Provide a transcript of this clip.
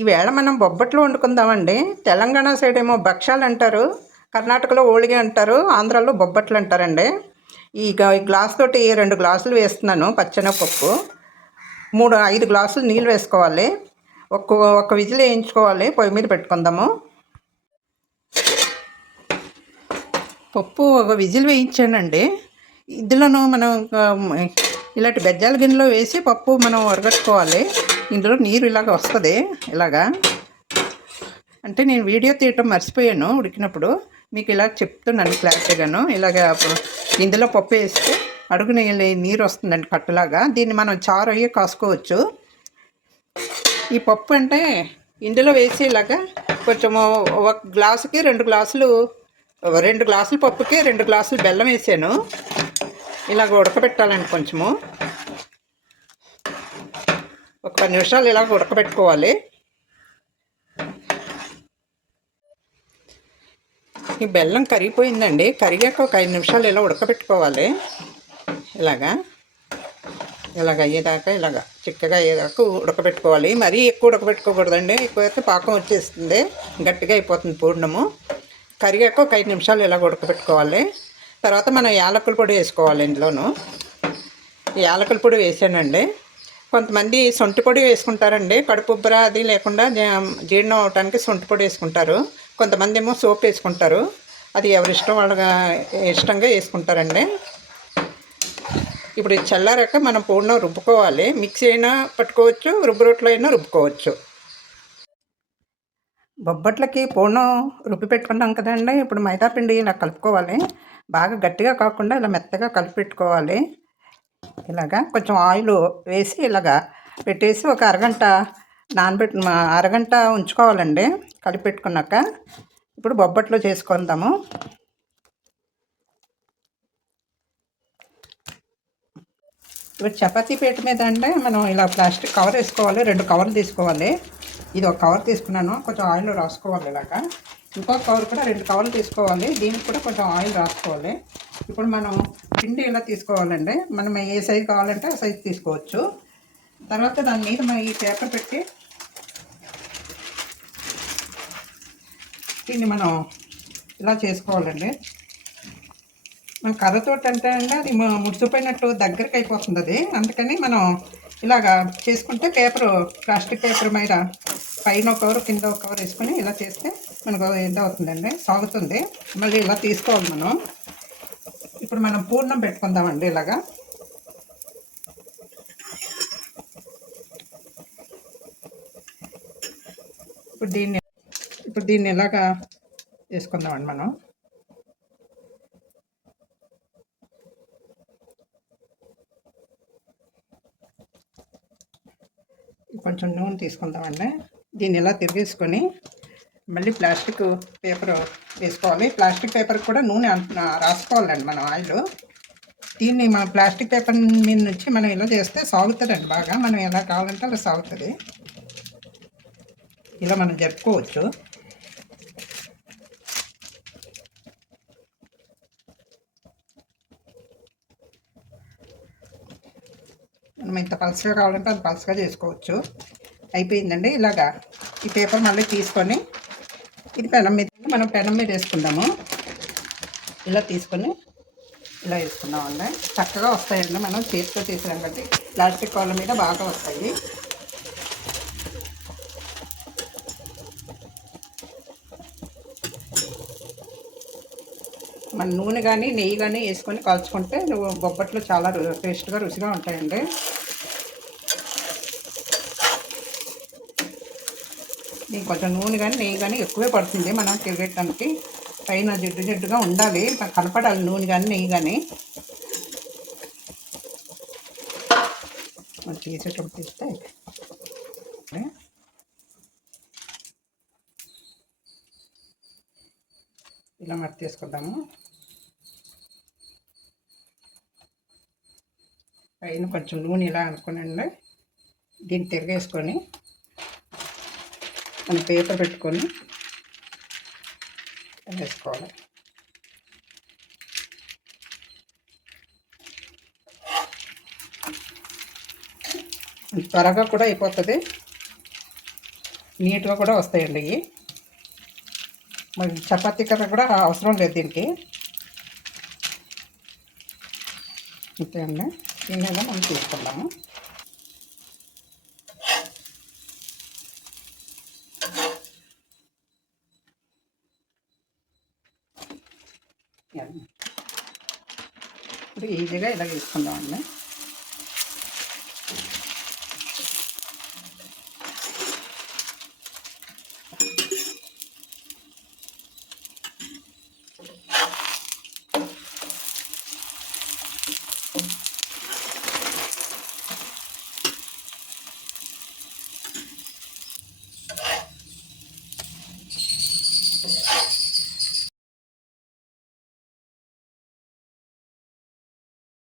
ఈవేళ మనం బొబ్బట్లు వండుకుందామండి. తెలంగాణ సైడ్ ఏమో భక్షాలు అంటారు కర్ణాటకలో ఓళిగి అంటారు ఆంధ్రాలో బొబ్బట్లు అంటారండి. ఈ గ్లాస్ తోటి రెండు గ్లాసులు వేస్తున్నాను పచ్చెనగపప్పు మూడు ఐదు గ్లాసులు నీళ్ళు వేసుకోవాలి. ఒక్క ఒక విజిల్ వేయించుకోవాలి పొయ్యి మీద పెట్టుకుందాము. పప్పు ఒక విజిల్ వేయించానండి. ఇందులోనూ మనం ఇలాంటి బెజ్జాల గిన్నెలో వేసి పప్పు మనం ఉరగట్టుకోవాలి ఇందులో నీరు ఇలాగ వస్తుంది. ఇలాగా. అంటే నేను వీడియో తీయటం మర్చిపోయాను ఉడికినప్పుడు. మీకు ఇలా చెప్తున్నాను క్లారిటీగాను. ఇలాగ ఇందులో పప్పు వేస్తే అడుగున నీరు వస్తుందండి కట్టులాగా. దీన్ని మనం చారు అయ్యి కాసుకోవచ్చు. ఈ పప్పు అంటే ఇందులో వేసి ఇలాగా కొంచెము ఒక గ్లాసుకి రెండు గ్లాసులు రెండు గ్లాసుల పప్పుకి రెండు గ్లాసులు బెల్లం వేసాను. ఇలాగ ఉడకబెట్టాలండి కొంచెము. ఒక పది నిమిషాలు ఇలా ఉడకబెట్టుకోవాలి. ఈ బెల్లం కరిగిపోయిందండి. కరిగాక ఒక ఐదు నిమిషాలు ఇలా ఉడకబెట్టుకోవాలి. ఇలాగా. ఇలాగ అయ్యేదాకా ఇలాగ చిక్కగా అయ్యేదాకా ఉడకబెట్టుకోవాలి. మరీ ఎక్కువ ఉడకబెట్టుకోకూడదండి. ఎక్కువ అయితే పాకం వచ్చేస్తుంది. గట్టిగా అయిపోతుంది పూర్ణము. కరిగాక ఒక ఐదు నిమిషాలు ఇలాగ ఉడకబెట్టుకోవాలి. తర్వాత మనం యాలకుల పొడి వేసుకోవాలి ఇందులోను యాలకుల పొడి వేసానండి. కొంతమంది సొంటి పొడి వేసుకుంటారండి. కడుపు ఉబ్బర అది లేకుండా జీర్ణం అవడానికి సొంటి పొడి వేసుకుంటారు. కొంతమంది ఏమో సోప్ వేసుకుంటారు. అది ఎవరి ఇష్టం వాళ్ళగా ఇష్టంగా వేసుకుంటారండి. ఇప్పుడు చల్లారాక మనం పూర్ణం రుబ్బుకోవాలి. మిక్సీ అయినా పట్టుకోవచ్చు రుబ్బు రొట్టెలు అయినా రుబ్బుకోవచ్చు. బొబ్బట్లకి పూర్ణం రుబ్బి పెట్టుకున్నాం కదండి. ఇప్పుడు మైదా పిండి ఇలా కలుపుకోవాలి. బాగా గట్టిగా కాకుండా ఇలా మెత్తగా కలిపి పెట్టుకోవాలి. ఇలాగా కొంచెం ఆయిల్ వేసి ఇలాగా పెట్టేసి ఒక అరగంట నానబెట్టి అరగంట ఉంచుకోవాలండి. కలిపి పెట్టుకున్నాక ఇప్పుడు బొబ్బట్లు చేసుకుందాము. ఇప్పుడు చపాతీ పీట మీద అంటే మనం ఇలా ప్లాస్టిక్ కవర్ వేసుకోవాలి రెండు కవర్లు తీసుకోవాలి. ఇది ఒక కవర్ తీసుకున్నాను కొంచెం ఆయిల్ రాసుకోవాలి ఇలాగా. ఇంకొక కవర్ కూడా రెండు కవర్లు తీసుకోవాలి. దీనికి కూడా కొంచెం ఆయిల్ రాసుకోవాలి. ఇప్పుడు మనం పిండి ఇలా తీసుకోవాలండి మనం ఏ సైజు కావాలంటే ఆ సైజు తీసుకోవచ్చు. తర్వాత దాని మీద మనం ఈ పేపర్ పెట్టి దీన్ని మనం ఇలా చేసుకోవాలండి మన కర్రతోటి అంటే అండి అది ముడిచిపోయినట్టు దగ్గరికి అయిపోతుంది అది. అందుకని మనం ఇలాగా చేసుకుంటే పేపరు ప్లాస్టిక్ పేపర్ మీద పైన ఒక కవర్ కింద ఒక కవర్ వేసుకొని ఇలా చేస్తే మనకు ఇది అవుతుందండి సాగుతుంది. మళ్ళీ ఇలా తీసుకోవాలి మనం. ఇప్పుడు మనం పూర్ణం పెట్టుకుందామండి ఇలాగా. ఇప్పుడు దీన్ని ఇప్పుడు దీన్ని ఇలాగా చేసుకుందామండి మనం. కొంచెం నూనె తీసుకుందామండి. దీన్ని ఇలా తిరిగేసుకొని మళ్ళీ ప్లాస్టిక్ పేపర్ వేసుకోవాలి. ప్లాస్టిక్ పేపర్ కూడా నూనె రాసుకోవాలండి మనం ఆయిల్. దీన్ని మన ప్లాస్టిక్ పేపర్ మీద నుంచి మనం ఇలా చేస్తే సాగుతుందండి బాగా. మనం ఎలా కావాలంటే అలా సాగుతుంది. ఇలా మనం జరుపుకోవచ్చు. మనం ఇంత పలసగా కావాలంటే అంత పలసగా చేసుకోవచ్చు. అయిపోయిందండి. ఇలాగా ఈ పేపర్ మళ్ళీ తీసుకొని ఇది పెనం మీద మనం పెనం మీద వేసుకుందాము. ఇలా తీసుకొని ఇలా వేసుకుందామండి. చక్కగా వస్తాయండి. మనం చేతితో తీసినాం కాబట్టి ప్లాస్టిక్ వాళ్ళ మీద బాగా వస్తాయి. మన నూనె కానీ నెయ్యి కానీ వేసుకొని కాల్చుకుంటే నువ్వు బొబ్బట్లు చాలా రు- టేస్ట్గా రుచిగా ఉంటాయండి. దీనికి కొంచెం నూనె కానీ నెయ్యి కానీ ఎక్కువే పడుతుంది మనం తిరగటానికి పైన జిడ్డు జిడ్డుగా ఉండాలి. కనపడాలి నూనె కానీ నెయ్యి కానీ. మనం తీసేటప్పుడు తీస్తే ఇలా మట్టి తీసుకుందాము. పైన కొంచెం నూనె ఇలా అనుకునండి. దీన్ని తిరిగేసుకొని మనం పేపర్ పెట్టుకొని వేసుకోవాలి. త్వరగా కూడా అయిపోతుంది. నీట్గా కూడా వస్తాయండి ఇవి. మరి చపాతీ కర్ర కూడా అవసరం లేదు దీనికి. అంతే అండి. దీన్ని మనం తీసుకుందాము. ఇప్పుడు ఈజీగా ఇలా తీసుకుందామండి